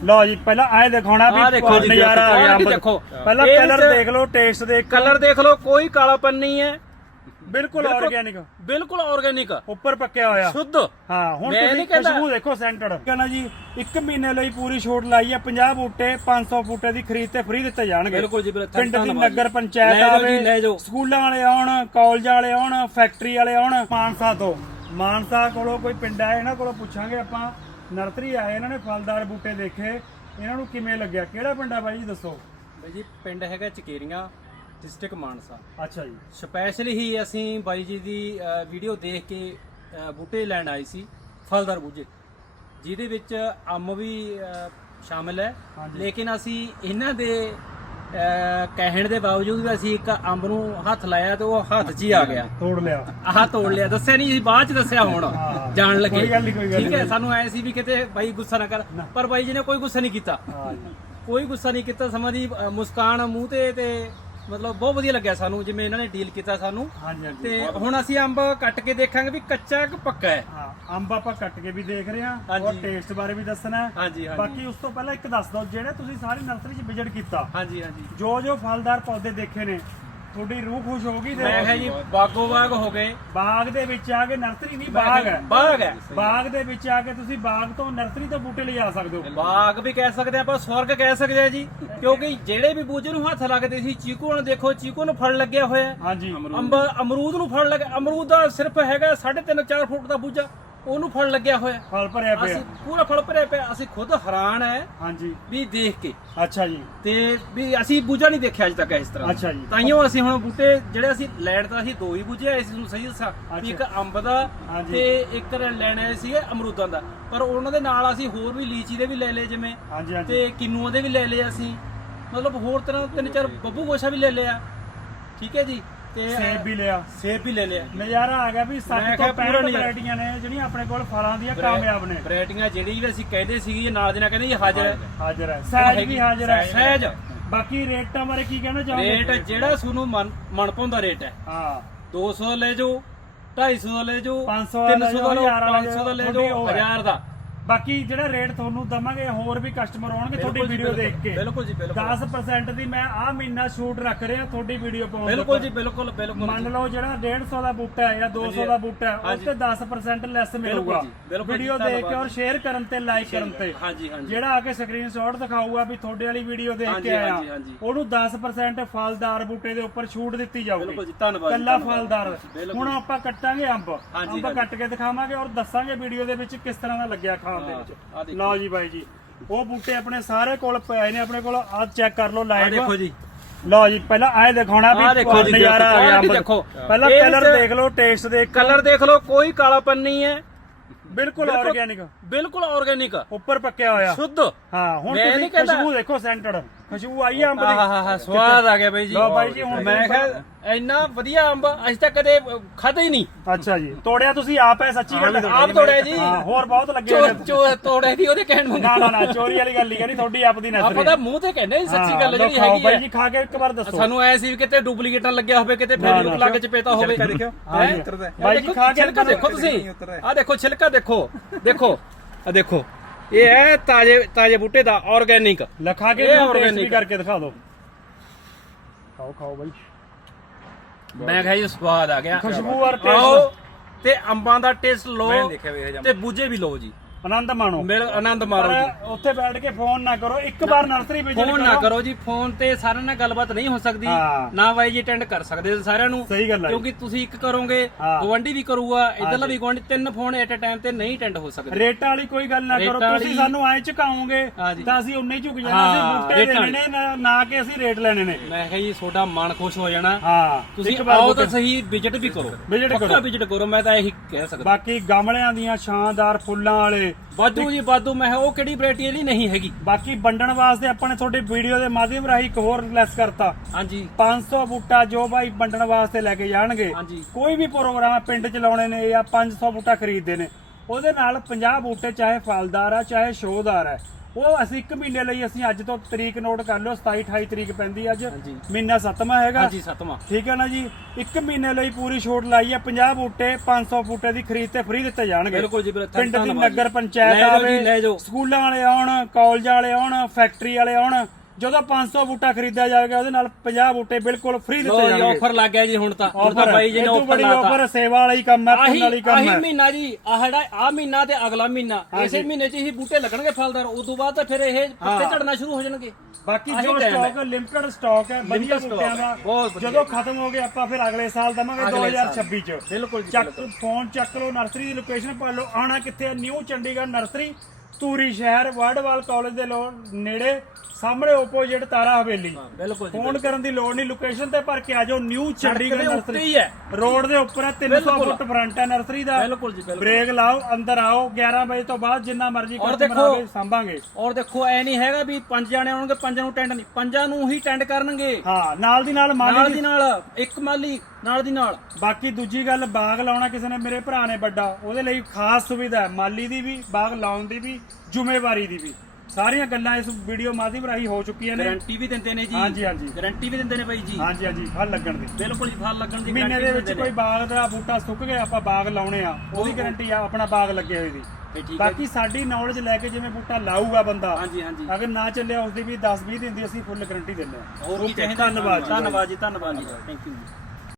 ਲਓ ਜੀ ਪਹਿਲਾਂ ਆਏ ਦਿਖਾਉਣਾ ਆਹ ਵੀ ਦੇਖੋ ਜੀ, ਨਜ਼ਾਰਾ ਆ ਗਿਆ। ਦੇਖੋ। ਪਹਿਲਾਂ ਇਹ ਕਲਰ ਵਿੱਚ- ਦੇਖ ਲਓ ਟੇਸਟ ਦੇਖ ਕਲਰ ਦੇਖ ਲਓ ਕੋਈ ਕਾਲਾਪਨ ਨਹੀਂ ਹੈ ਬਿਲਕੁਲ ਆਰਗੇਨਿਕ ਬਿਲਕੁਲ ਆਰਗੇਨਿਕ ਉੱਪਰ ਪੱਕਿਆ ਹੋਇਆ ਸ਼ੁੱਧ ਹਾਂ ਹੁਣ ਮੈਂ ਤੁਸੀਂ ਨਹੀਂ ਕਹਿੰਦਾ- ਖੁਸ਼ਬੂ ਦੇਖੋ ਸੈਂਟਰਡ ਕਹਿੰਦਾ ਜੀ 1 ਮਹੀਨੇ ਲਈ ਪੂਰੀ ਛੋਟ ਲਾਈ ਆ 50 ਬੂਟੇ 500 ਬੂਟੇ ਦੀ ਖਰੀਦ ਤੇ ਫ੍ਰੀ ਦਿੱਤੇ ਜਾਣਗੇ ਬਿਲਕੁਲ ਜੀ, ਬਿਲਕੁਲ। ਪਿੰਡ ਦੀ ਧੰਨਵਾਦ ਨਗਰ। ਪੰਚਾਇਤ ਲੈ ਜਾਓ ਜੀ, ਆਵੇ ਜਾਓ। ਸਕੂਲਾਂ ਵਾਲੇ ਆਉਣ ਕਾਲਜਾਂ ਵਾਲੇ ਆਉਣ ਫੈਕਟਰੀ ਵਾਲੇ ਆਉਣ ਮਾਨਸਾ ਤੋਂ ਮਾਨਸਾ ਕੋਲੋਂ ਕੋਈ ਪਿੰਡ ਆਏ ਇਹਨਾਂ ਕੋਲੋਂ ਪੁੱਛਾਂਗੇ ਆਪਾਂ ਨਰਸਰੀ ਆਏ ਇਹਨਾਂ ਨੇ ਫਲਦਾਰ ਬੂਟੇ ਦੇਖੇ। ਇਹਨਾਂ ਨੂੰ ਕਿਵੇਂ ਲੱਗਿਆ? ਕਿਹੜਾ ਪਿੰਡ ਆ ਬਾਈ ਜੀ ਦੱਸੋ। ਬਾਈ ਜੀ ਪਿੰਡ ਹੈਗਾ ਚਕੇਰੀਆਂ ਡਿਸਟ੍ਰਿਕਟ ਮਾਨਸਾ। ਅੱਛਾ ਜੀ। ਸਪੈਸ਼ਲੀ ਹੀ ਅਸੀਂ ਬਾਈ ਜੀ ਦੀ ਵੀਡੀਓ ਦੇਖ ਕੇ ਬੂਟੇ ਲੈਣ ਆਏ ਸੀ ਫਲਦਾਰ ਬੂਝੇ। ਜਿਹਦੇ ਵਿੱਚ ਅੰਬ ਵੀ ਸ਼ਾਮਿਲ ਹੈ। ਲੇਕਿਨ ਅਸੀਂ ਇਹਨਾਂ ਦੇ ਕਹਿਣ ਦੇ ਬਾਵਜੂਦ ਵੀ ਅਸੀਂ ਇੱਕ ਅੰਬ ਨੂੰ ਹੱਥ ਲਾਇਆ ਤੇ ਉਹ ਹੱਥ 'ਚ ਹੀ ਆ ਗਿਆ। ਤੋੜ ਲਿਆ। ਆਹ ਤੋੜ ਲਿਆ। ਦੱਸਿਆ ਨਹੀਂ ਸੀ ਬਾਅਦ ਚ ਦੱਸਿਆ ਹੁਣ। ਜਾਣ ਲੱਗੇ। ਕੋਈ ਗੱਲ ਨੀ, ਕੋਈ ਗੱਲ ਠੀਕ ਹੈ। ਸਾਨੂੰ ਐ ਸੀ ਵੀ ਕਿਤੇ ਬਾਈ ਗੁੱਸਾ ਨਾ ਕਰ। ਪਰ ਬਾਈ ਜੀ ਨੇ ਕੋਈ ਗੁੱਸਾ ਨਹੀਂ ਕੀਤਾ। ਹਾਂ ਜੀ। ਕੋਈ ਗੁੱਸਾ ਨਹੀਂ ਕੀਤਾ ਸਮਾਂ ਦੀ ਅ, ਮੁਸਕਾਨ ਮੂੰਹ ਤੇ ਤੇ ਮਤਲਬ ਬਹੁਤ ਵਧੀਆ ਲੱਗਿਆ ਸਾਨੂੰ ਜਿਵੇਂ ਇਹਨਾਂ ਨੇ ਡੀਲ ਕੀਤਾ ਸਾਨੂੰ। ਹਾਂਜੀ ਹਾਂਜੀ। ਤੇ ਹੁਣ ਅਸੀਂ ਅੰਬ ਕੱਟ ਕੇ ਦੇਖਾਂਗੇ ਵੀ ਕੱਚਾ ਕਿ ਪੱਕਾ ਹੈ। ਹਾਂ ਅੰਬ ਆਪਾਂ ਕੱਟ ਕੇ ਵੀ ਦੇਖ ਰਹੇ ਹਾਂ ਔਰ ਹਾਂਜੀ। ਟੇਸਟ ਬਾਰੇ ਵੀ ਦੱਸਣਾ ਹੈ। ਹਾਂਜੀ ਹਾਂਜੀ। ਬਾਕੀ ਉਸ ਤੋਂ ਪਹਿਲਾਂ ਇੱਕ ਦੱਸ ਦਿਓ ਜਿਹੜੇ ਤੁਸੀਂ ਸਾਰੀ ਨਰਸਰੀ 'ਚ ਵਿਜ਼ਿਟ ਕੀਤਾ ਹਾਂਜੀ ਹਾਂਜੀ। ਜੋ ਜੋ ਫਲਦਾਰ ਪੌਦੇ ਦੇਖੇ ਨੇ ਤੁਹਾਡੀ ਰੂਹ ਖੁਸ਼ ਹੋ ਗਈ ਮੈਂ ਕਿਹਾ ਜੀ ਬਾਗੋ ਬਾਗ ਹੋ ਗਏ। ਬਾਗ ਦੇ ਵਿੱਚ ਆ ਕੇ ਨਰਸਰੀ ਨਹੀਂ ਬਾਗ ਹੈ। ਬਾਗ ਹੈ। ਬਾਗ ਦੇ ਵਿੱਚ ਆ ਕੇ ਤੁਸੀਂ ਬਾਗ ਤੋਂ ਨਰਸਰੀ ਤੋਂ ਬੂਟੇ ਲਿਜਾ ਸਕਦੇ ਹੋ। ਬਾਗ ਵੀ ਕਹਿ ਸਕਦੇ ਆਪਾਂ ਸਵਰਗ ਕਹਿ ਸਕਦੇ ਆ ਜੀ। ਕਿਉਂਕਿ ਜਿਹੜੇ ਵੀ ਬੂਝੇ ਨੂੰ ਹੱਥ ਲੱਗਦੇ ਸੀ ਚੀਕੂ ਨੂੰ ਦੇਖੋ ਚੀਕੂ ਨੂੰ ਫੜ ਲੱਗਿਆ ਹੋਇਆ। ਹਾਂਜੀ। ਅੰਬ ਅਮਰੂਦ ਨੂੰ ਫੜ ਲੱਗ ਅਮਰੂਦ ਦਾ ਸਿਰਫ ਹੈਗਾ 3.5 4 ਫੁੱਟ ਦਾ ਬੂਝਾ। ਉਹਨੂੰ ਫੜ ਲੱਗਿਆ ਹੋਇਆ। ਫਲ ਭਰਿਆ ਪਿਆ। ਅਸੀਂ ਪੂਰਾ ਫਲ ਭਰਿਆ ਪਿਆ। ਅਸੀਂ ਖੁਦ ਹੈਰਾਨ ਹੈ ਹਾਂਜੀ। ਵੀ ਦੇਖ ਕੇ। ਅੱਛਾ ਜੀ। ਤੇ ਵੀ ਅਸੀਂ ਬੂਝਾ ਨਹੀਂ ਦੇਖਿਆ ਅਜੇ ਤੱਕ ਇਸ ਤਰ੍ਹਾਂ। ਅੱਛਾ ਜੀ। ਤਾਈਓ ਅਸੀਂ ਹੁਣ ਬੂਟੇ ਜਿਹੜੇ ਅਸੀਂ ਲੈਣ ਤਾਂ ਅਸੀਂ ਦੋ ਹੀ ਬੂਝੇ ਆਏ ਸੀ ਤੁਹਾਨੂੰ ਸਹੀ ਦੱਸਾਂ। ਵੀ ਇੱਕ ਅੰਬ ਦਾ। ਤੇ ਇੱਕ ਲੈਣ ਆਏ ਸੀਗੇ ਅਮਰੂਦਾਂ ਦਾ। ਪਰ ਉਹਨਾਂ ਦੇ ਨਾਲ ਅਸੀਂ ਹੋਰ ਵੀ ਲੀਚੀ ਦੇ ਵੀ ਲੈ ਲਏ ਜਿਵੇਂ। ਹਾਂਜੀ ਹਾਂਜੀ। ਤੇ ਕਿੰਨੂਆਂ ਦੇ ਵੀ ਲੈ ਲਏ ਅਸੀਂ। ਮਤਲਬ ਹੋਰ ਤਰ੍ਹਾਂ ਤਿੰਨ ਚਾਰ ਬੱਬੂ ਗੋਸ਼ਾ ਵੀ ਲੈ ਲਿਆ। ਠੀਕ ਹੈ ਜੀ। ਤੇ ਸੇਬ ਵੀ ਲਿਆ। ਸੇਬ ਵੀ ਲੈ ਲਿਆ। ਨਜ਼ਾਰਾ ਆ ਗਿਆ ਵੀ 60 ਮੈਂ ਤੋਂ ਕਿਹਾ ਪੂਰਾ 65 ਨਜ਼ਾਰਾ। ਵੈਰਾਈਟੀਆਂ ਨੇ ਜਿਹੜੀਆਂ ਆਪਣੇ ਕੋਲ ਫਲਾਂ ਦੀਆਂ ਕਾਮਯਾਬ ਨੇ। ਵੈਰਾਈਟੀਆਂ ਜਿਹੜੀ ਵੀ ਅਸੀਂ ਕਹਿੰਦੇ ਸੀਗੇ ਜੀ ਨਾਲ ਦੇ ਨਾਲ ਕਹਿੰਦੇ ਜੀ ਹਾਜ਼ਰ ਹੈ। ਹਾਜ਼ਰ ਹੈ। ਸਹਿਜ ਵੀ ਹਾਜ਼ਰ ਹੈ। ਸਹਿਜ। ਬਾਕੀ ਰੇਟਾਂ ਬਾਰੇ ਕੀ ਕਹਿਣਾ ਚਾਹੋਗੇ? ਰੇਟ ਜਿਹੜਾ ਤੁਹਾਨੂੰ ਮਨ ਮਨ ਪਾਉਂਦਾ ਰੇਟ ਹੈ। ਹਾਂ। 200 ਲੈ ਜਾਓ 250 ਦਾ ਲੈ ਜਾਓ 500 ਦਾ ਲੈ 300 ਜਾਓ, ਦਾ ਲਓ 1000 ਦਾ 500 ਦਾ ਲੈ ਜਾਓ ਉਹ ਹੈ। 1000 ਦਾ। ਬਾਕੀ ਜਿਹੜਾ ਰੇਟ ਤੁਹਾਨੂੰ ਦਵਾਂਗੇ ਹੋਰ ਵੀ ਕਸਟਮਰ ਆਉਣਗੇ ਤੁਹਾਡੀ ਬਿਲਕੁਲ ਜੀ, ਵੀਡੀਓ ਦੇਖ ਕੇ। ਬਿਲਕੁਲ ਜੀ ਬਿਲਕੁਲ। 10% ਦੀ ਮੈਂ ਆਹ ਮਹੀਨਾ ਸ਼ੂਟ ਰੱਖ ਰਿਹਾ ਤੁਹਾਡੀ ਵੀਡੀਓ ਪਾਉਣ ਦਾ। ਬਿਲਕੁਲ ਜੀ ਬਿਲਕੁਲ ਬਿਲਕੁਲ ਮੰਨ ਲਓ ਜਿਹੜਾ 150 ਦਾ ਬੂਟਾ ਹੈ ਜਾਂ 200 ਦਾ ਬੂਟਾ ਹੈ ਉਸ। ਤੇ 10% ਲੈਸ ਮਿਲੂਗਾ। ਜੀ, ਬਿਲਕੁਲ ਜੀ, ਵੀਡੀਓ ਦੇਖ ਕੇ ਧੰਨਵਾਦ। ਔਰ ਸ਼ੇਅਰ ਕਰਨ ਤੇ ਲਾਈਕ ਕਰਨ ਤੇ। ਹਾਂਜੀ ਹਾਂਜੀ। ਜਿਹੜਾ ਆ ਕੇ ਸਕਰੀਨਸ਼ਾਟ ਦਿਖਾਊਗਾ ਵੀ ਤੁਹਾਡੇ ਵਾਲੀ ਵੀਡੀਓ ਦੇਖ ਹਾਂਜੀ, ਕੇ ਆਇਆ ਹਾਂਜੀ, ਹਾਂਜੀ। ਉਹਨੂੰ 10% ਫਲਦਾਰ ਬੂਟੇ ਦੇ ਉੱਪਰ ਛੂਟ ਦਿੱਤੀ ਜਾਊਗੀ। ਬਿਲਕੁਲ ਜੀ ਧੰਨਵਾਦ ਜੀ, ਕੱਲਾ ਧੰਨਵਾਦ। ਫਲਦਾਰ। ਬਿਲਕੁਲ। ਹੁਣ ਆਪਾਂ ਕੱਟਾਂਗੇ ਅੰਬ। ਹਾਂਜੀ, ਅੰਬ ਕੱਟ ਕੇ ਦਿਖਾਵਾਂਗੇ ਔਰ ਦੱਸਾਂਗੇ ਵੀਡੀਓ ਦੇ ਵਿੱਚ ਕਿਸ ਤਰ੍ਹਾਂ ਦਾ ਲੱਗਿਆ ਖਾਣ ਦੇ ਹਾਂ, ਆਹ ਵਿੱਚ ਦੇਖੋ। ਲਓ ਜੀ। ਬਾਈ ਜੀ। ਉਹ ਬੂਟੇ ਆਪਣੇ ਸਾਰੇ ਕੋਲ ਪਏ ਨੇ ਆਪਣੇ ਕੋਲ। ਆਹ ਚੈੱਕ ਕਰ ਲਓ ਆ ਲਾਈਵ ਦੇਖੋ ਜੀ। ਲਓ ਜੀ ਪਹਿਲਾਂ ਆਏ ਦਿਖਾਉਣਾ ਆਹ ਵੀ ਦੇਖੋ ਜੀ, ਨਜ਼ਾਰਾ ਆ ਗਿਆ quality ਅੰਬ ਦਾ। ਦੇਖੋ। ਪਹਿਲਾਂ ਇਹ ਕਲਰ ਵਿੱਚ- ਦੇਖ ਲਓ ਟੇਸਟ ਦੇਖ ਕਲਰ ਦੇਖ ਲਓ ਕੋਈ ਕਾਲਾਪਨ ਨਹੀਂ ਹੈ। ਬਿਲਕੁਲ ਬਿਲਕੁਲ- ਆਰਗੇਨਿਕ ਬਿਲਕੁਲ ਆਰਗੇਨਿਕ ਉੱਪਰ ਪੱਕਿਆ ਹੋਇਆ। ਸ਼ੁੱਧ। ਹਾਂ ਹੁਣ ਮੈਂ ਤੁਸੀਂ ਕਹਿੰਦਾ- ਖੁਸ਼ਬੂ ਦੇਖੋ ਸੈਂਟਰਡ ਖੁਸ਼ਬੂ ਆਈ ਆ ਅੰਬ ਦੀ? ਹਾ ਸਵਾਦ ਆ ਗਿਆ ਬਾਈ ਜੀ। ਲਓ ਬਾਈ ਜੀ, ਹੁਣ ਮੈਂ ਕਿਹਾ ਇੰਨਾ ਵਧੀਆ ਅੰਬ ਅਸੀਂ ਤਾਂ ਕਦੇ ਖਾਦਾ ਹੀ ਨਹੀਂ। ਅੱਛਾ ਜੀ। ਤੋੜਿਆ ਤੁਸੀਂ ਆਪ ਹੈ ਸੱਚੀ ਗੱਲ। ਆਪ ਤੋੜਿਆ ਜੀ। ਹੋਰ ਬਹੁਤ ਲੱਗੇ ਚੋ ਤੋੜੇ ਦੀ ਉਹਦੇ ਕਹਿਣ ਨੂੰ ਨਾ ਨਾ ਨਾ ਚੋਰੀ ਵਾਲੀ ਗੱਲ ਨਹੀਂ ਕਰੀ ਤੁਹਾਡੀ ਆਪ ਦੀ ਨਜ਼ਰ ਆਪਾਂ ਤਾਂ ਮੂੰਹ ਤੇ ਕਹਿੰਦੇ ਸੱਚੀ ਗੱਲ ਜਿਹੜੀ ਹੈਗੀ ਬਾਈ ਹੈ। ਜੀ ਖਾ ਕੇ ਇੱਕ ਵਾਰ ਦੱਸੋ। ਸਾਨੂੰ ਐ ਸੀ ਕਿਤੇ ਡੁਪਲੀਕੇਟ ਲੱਗਿਆ ਹੋਵੇ ਕਿਤੇ ਫੇਰ। ਲੱਗ ਚ ਪੇਤਾ ਹੋਵੇ। ਦੇਖਿਓ। ਬਾਈ ਜੀ ਖਾ ਕੇ ਦੇਖੋ ਤੁਸੀਂ। ਆ ਦੇਖੋ ਛਿਲਕਾ ਦੇਖੋ। ਦੇਖੋ ਆ ਦੇਖੋ। ਇਹ ਹੈ ਤਾਜ਼ੇ ਤਾਜ਼ੇ ਬੂਟੇ ਦਾ ਆਰਗੇਨਿਕ ਲਖਾ ਕੇ ਇਹ organic ਕਰਕੇ ਦਿਖਾ ਦਿਓ। ਖਾਓ ਖਾਓ ਬਾਈ। ਮੈਂ ਕਿਹਾ ਜੀ ਸਵਾਦ ਆ ਗਿਆ। ਖੁਸ਼ਬੂ ਔਰ ਆਓ ਤੇ ਅੰਬਾਂ ਦਾ ਟੇਸਟ ਲਓ ਦੇਖਿਆ ਵੀ ਇਹ ਜਿਹਾ। ਤੇ ਬੂਝੇ ਵੀ ਲਓ ਜੀ। ਆਨੰਦ ਮਾਣੋ। ਮੇਰੇ ਆਨੰਦ ਮਾਰੋ ਜੀ। ਪਰ ਉੱਥੇ ਬੈਠ ਕੇ ਫੋਨ ਨਾ ਕਰੋ ਇੱਕ ਵਾਰ ਨਰਸਰੀ ਵਿਜ਼ਿਟ ਫੋਨ ਨਾ ਕਰੋ। ਜੀ ਫੋਨ ਤੇ ਸਾਰਿਆਂ ਨਾਲ ਗੱਲਬਾਤ ਨਹੀਂ ਹੋ ਸਕਦੀ। ਹਾਂ। ਨਾ ਬਾਈ ਜੀ ਅਟੈਂਡ ਕਰ ਸਕਦੇ ਸਾਰਿਆਂ ਨੂੰ ਸਹੀ ਗੱਲ ਹੈ ਕਿਉਂਕਿ ਤੁਸੀਂ ਇੱਕ ਕਰੋਗੇ ਹਾਂ। ਗਵੰਡੀ ਵੀ ਕਰੂਗਾ ਇਧਰਲਾ ਵੀ ਗਵੰਡੀ ਤਿੰਨ ਫੋਨ ਐਟ ਅ ਟਾਈਮ ਤੇ ਨਹੀਂ ਅਟੈਂਡ ਹੋ ਸਕਦੇ। ਰੇਟਾਂ ਵਾਲੀ ਕੋਈ ਗੱਲ ਨਾ ਕਰੋ ਰੇਟਾਂ ਤੁਸੀਂ ਵਾਲੀ- ਸਾਨੂੰ ਐ ਝੁਕਾਓਗੇ ਹਾਂ ਜੀ। ਤਾਂ ਅਸੀਂ ਉਨੇ ਹੀ ਝੁਕ ਜਾਣਾ ਹਾਂ, ਅਸੀਂ ਬੂਟੇ ਰੇਟਾਂ ਦੇਣੇ ਨੇ ਨਾ- ਨਾ ਕਿ ਅਸੀਂ ਰੇਟ ਲੈਣੇ ਨੇ। ਮੈਂ ਕਿਹਾ ਜੀ ਤੁਹਾਡਾ ਮਨ ਖੁਸ਼ ਹੋ ਜਾਣਾ। ਹਾਂ ਤੁਸੀਂ ਇੱਕ ਵਾਰ ਆਓ ਤਾਂ ਸਹੀ ਵਿਜ਼ਿਟ ਵੀ ਕਰੋ। Visit ਕਰੋ। ਵਿਜ਼ਿਟ ਕਰੋ ਮੈਂ ਤਾਂ ਇਹੀ ਕਹਿ ਸਕਦਾ। ਬਾਕੀ ਗਮਲਿਆਂ ਦੀਆਂ ਸ਼ਾਨਦਾਰ ਫੁੱਲਾਂ ਵਾਲੇ ਬਾਦੂ ਜੀ ਬਾਦੂ ਮੈਂ ਕਿਹਾ ਉਹ ਕਿਹੜੀ ਵੈਰਾਈਟੀ ਇਹਦੀ ਨਹੀਂ ਹੈਗੀ। ਬਾਕੀ ਵੰਡਣ ਵਾਸਤੇ ਆਪਾਂ ਨੇ ਤੁਹਾਡੀ ਵੀਡੀਓ ਦੇ ਮਾਧਿਅਮ ਰਾਹੀਂ ਇੱਕ ਹੋਰ ਲੈਸ ਕਰਤਾ। ਹਾਂਜੀ। 500 ਬੂਟਾ ਜੋ ਬਾਈ ਵੰਡਣ ਵਾਸਤੇ ਲੈ ਕੇ ਜਾਣਗੇ। ਹਾਂਜੀ। ਕੋਈ ਵੀ ਪ੍ਰੋਗਰਾਮ ਪਿੰਡ ਚ ਲਾਉਣੇ ਨੇ ਜਾਂ 500 ਬੂਟਾ ਖਰੀਦਦੇ ਨੇ। ਉਹਦੇ ਨਾਲ 50 ਬੂਟੇ ਚਾਹੇ ਫਲਦਾਰ ਆ ਚਾਹੇ ਸ਼ੋਦਾਰ ਹੈ ਉਹ ਅਸੀਂ 1 ਮਹੀਨੇ ਲਈ ਅਸੀਂ ਅੱਜ ਤੋਂ ਤਰੀਕ ਨੋਟ ਕਰ ਲਓ 27 28 ਤਰੀਕ ਪੈਂਦੀ ਅੱਜ। ਮਹੀਨਾ ਸੱਤਵਾਂ ਹੈਗਾ। ਹਾਂਜੀ ਸੱਤਵਾਂ। ਠੀਕ ਹੈ ਨਾ ਜੀ? 1 ਮਹੀਨੇ ਲਈ ਪੂਰੀ ਛੋਟ ਲਾਈ ਹੈ 50 ਬੂਟੇ 500 ਬੂਟੇ ਦੀ ਖਰੀਦ ਤੇ ਫ੍ਰੀ ਦਿੱਤੇ ਜਾਣਗੇ। ਬਿਲਕੁਲ ਜੀ ਪਿੰਡ ਦੀ। ਨਗਰ ਪੰਚਾਇਤ ਆਵੇ ਸਕੂਲਾਂ ਵਾਲੇ ਆਉਣ ਕਾਲਜਾਂ ਵਾਲੇ ਆਉਣ ਫੈਕਟਰੀ ਵਾਲੇ ਆਉਣ ਜਦੋਂ 500 ਬੂਟਾ ਖਰੀਦਿਆ ਜਾਵੇਗਾ ਉਹਦੇ ਨਾਲ 50 ਬੂਟੇ ਬਿਲਕੁਲ ਫ੍ਰੀ ਦਿੱਤੇ ਲੋ ਜੀ ਜਾਣਗੇ। ਆਫਰ ਲੱਗ ਗਿਆ ਜੀ ਹੁਣ ਤਾਂ। ਹੁਣ ਤਾਂ Offer, ਬਾਈ ਜੀ ਨੇ ਇਹ ਤੋਂ ਆਫਰ ਬੜੀ ਲਾਤਾ। ਆਫਰ ਸੇਵਾ ਵਾਲਾ ਹੀ ਕੰਮ ਹੈ ਪੁੰਨ ਆਹੀ ਵਾਲੀ ਕੰਮ ਆਹੀ ਹੈ। ਮਹੀਨਾ ਜੀ ਆਹ ਜਿਹੜਾ ਆ ਮਹੀਨਾ ਤੇ ਅਗਲਾ ਮਹੀਨਾ ਇਸੇ ਮਹੀਨੇ 'ਚ ਹੀ ਬੂਟੇ ਲੱਗਣਗੇ ਫਲਦਾਰ ਬਾਅਦ ਤਾਂ ਫਿਰ ਇਹ ਪੱਤੇ ਝੜਨਾ ਸ਼ੁਰੂ ਹੋ ਜਾਣਗੇ। ਬਾਕੀ ਆਹੀ ਜੋ time ਹੈ। ਸਟਾਕ ਲਿਮਟਿਡ ਸਟਾਕ ਹੈ ਵਧੀਆ stock ਬੂਟਿਆਂ ਦਾ ਹੈ, ਬਹੁਤ ਵਧੀਆ। ਜਦੋਂ ਖਤਮ ਹੋ ਗਏ ਆਪਾਂ ਫਿਰ ਅਗਲੇ ਸਾਲ ਦਵਾਂਗੇ ਅਗਲੇ ਸਾਲ। 2026 ਚ। ਬਿਲਕੁਲ ਜੀ ਚੱਕ ਫੋਨ ਚੱਕ ਲਓ ਨਰਸਰੀ ਦੀ ਲੋਕੇਸ਼ਨ ਪਾ ਲਓ ਆਣਾ ਕਿੱਥੇ ਨਿਊ ਚੰਡੀਗੜ੍ਹ ਨਰਸਰੀ ਤੂਰੀ ਸ਼ਹਿਰ ਵਰਡਵਾਲ ਕਾਲਜ ਦੇ ਲੋ ਨੇੜੇ ਸਾਹਮਣੇ ਓਪੋਜਿਟ ਤਾਰਾ ਹਵੇਲੀ। ਬਿਲਕੁਲ ਜੀ ਫੋਨ ਕਰਨ ਦੀ ਲੋੜ ਨਹੀਂ ਲੋਕੇਸ਼ਨ ਤੇ ਭਰ ਕੇ ਆ ਜਾਓ ਨਿਊ ਚੰਡੀਗੜ੍ਹ ਦੇ ਉੱਤੇ ਨਰਸਰੀ ਹੀ ਹੈ। ਰੋਡ ਦੇ ਉੱਪਰ ਹੈ 300 ਬਿਲਕੁਲ। ਫੁੱਟ ਫਰੰਟ ਹੈ ਨਰਸਰੀ ਦਾ। ਬਿਲਕੁਲ ਜੀ ਬਿਲਕੁਲ। ਬ੍ਰੇਕ ਲਾਓ ਅੰਦਰ ਆਓ 11 ਵਜੇ ਤੋਂ ਬਾਅਦ ਜਿੰਨਾ ਮਰਜ਼ੀ ਔਰ ਕਸਟਮਰ ਦੇਖੋ- ਆਵੇ ਸਾਂਭਾਂਗੇ। ਔਰ ਦੇਖੋ ਐ ਨਹੀਂ ਹੈਗਾ ਵੀ ਪੰਜ ਜਾਣੇ ਆਉਣਗੇ ਪੰਜਾਂ ਨੂੰ ਟੈਂਡ ਨਹੀਂ। ਪੰਜਾਂ ਨੂੰ ਹੀ ਟੈਂਡ ਕਰਨਗੇ। ਹਾਂ ਨਾਲ ਦੀ ਨਾਲ ਮਾਲੀ ਨਾਲ ਦੀ ਨਾਲ ਇੱਕ ਮਾਲੀ ਨਾਲ ਦੀ ਨਾਲ। ਬਾਕੀ ਦੂਜੀ ਗੱਲ ਬਾਗ ਲਾਉਣਾ ਕਿਸੇ ਨੇ ਮੇਰੇ ਭਰਾ ਨੇ ਵੱਡਾ। ਉਹਦੇ ਲਈ ਖਾਸ ਸੁਵਿਧਾ ਹੈ। ਮਾਲੀ ਦੀ ਵੀ ਬਾਗ ਲਾਉਣ ਦੀ ਵੀ ਜ਼ਿੰਮੇਵਾਰੀ ਦੀ ਵੀ। ਸਾਰੀਆਂ ਗੱਲਾਂ ਇਸ ਵੀਡੀਓ ਮਾਧਿਅਮ ਰਾਹੀਂ ਹੋ ਚੁੱਕੀਆਂ ਨੇ। ਗਾਰੰਟੀ ਵੀ ਦਿੰਦੇ ਨੇ ਜੀ। ਹਾਂਜੀ ਹਾਂਜੀ। ਗਾਰੰਟੀ ਵੀ ਦਿੰਦੇ ਨੇ ਬਾਈ ਜੀ। ਹਾਂਜੀ ਹਾਂਜੀ। ਫਲ ਲੱਗਣ ਦੀ। ਬਿਲਕੁਲ ਜੀ ਫਲ ਲੱਗਣ ਦੀ ਮਹੀਨੇ ਦੇ ਵਿੱਚ ਕੋਈ। ਬਾਗ ਦਾ ਬੂਟਾ ਸੁੱਕ ਗਿਆ ਆਪਾਂ ਬਾਗ ਲਾਉਣੇ ਆ। ਉਹਦੀ ਗਾਰੰਟੀ ਆ ਆਪਣਾ ਬਾਗ ਲੱਗੇ ਹੋਏ ਦੀ। ਬਾਕੀ ਸਾਡੀ ਨੌਲੇਜ ਲੈ ਕੇ ਜਿਵੇਂ ਬੂਟਾ ਲਾਊਗਾ ਬੰਦਾ ਹਾਂਜੀ ਹਾਂਜੀ। ਅਗਰ ਨਾ ਚੱਲਿਆ ਉਸ ਦੀ ਵੀ 10 20 ਦਿਨ ਦੀ ਅਸੀਂ ਫੁੱਲ ਗਾਰੰਟੀ ਦਿੰਦੇ ਹਾਂ ਹੋਰ ਕੀ ਚਾਹੀਦਾ? ਧੰਨਵਾਦ। ਧੰਨਵਾਦ ਜੀ ਧੰਨਵਾਦ ਜੀ। ਥੈਂਕ ਯੂ ਜੀ।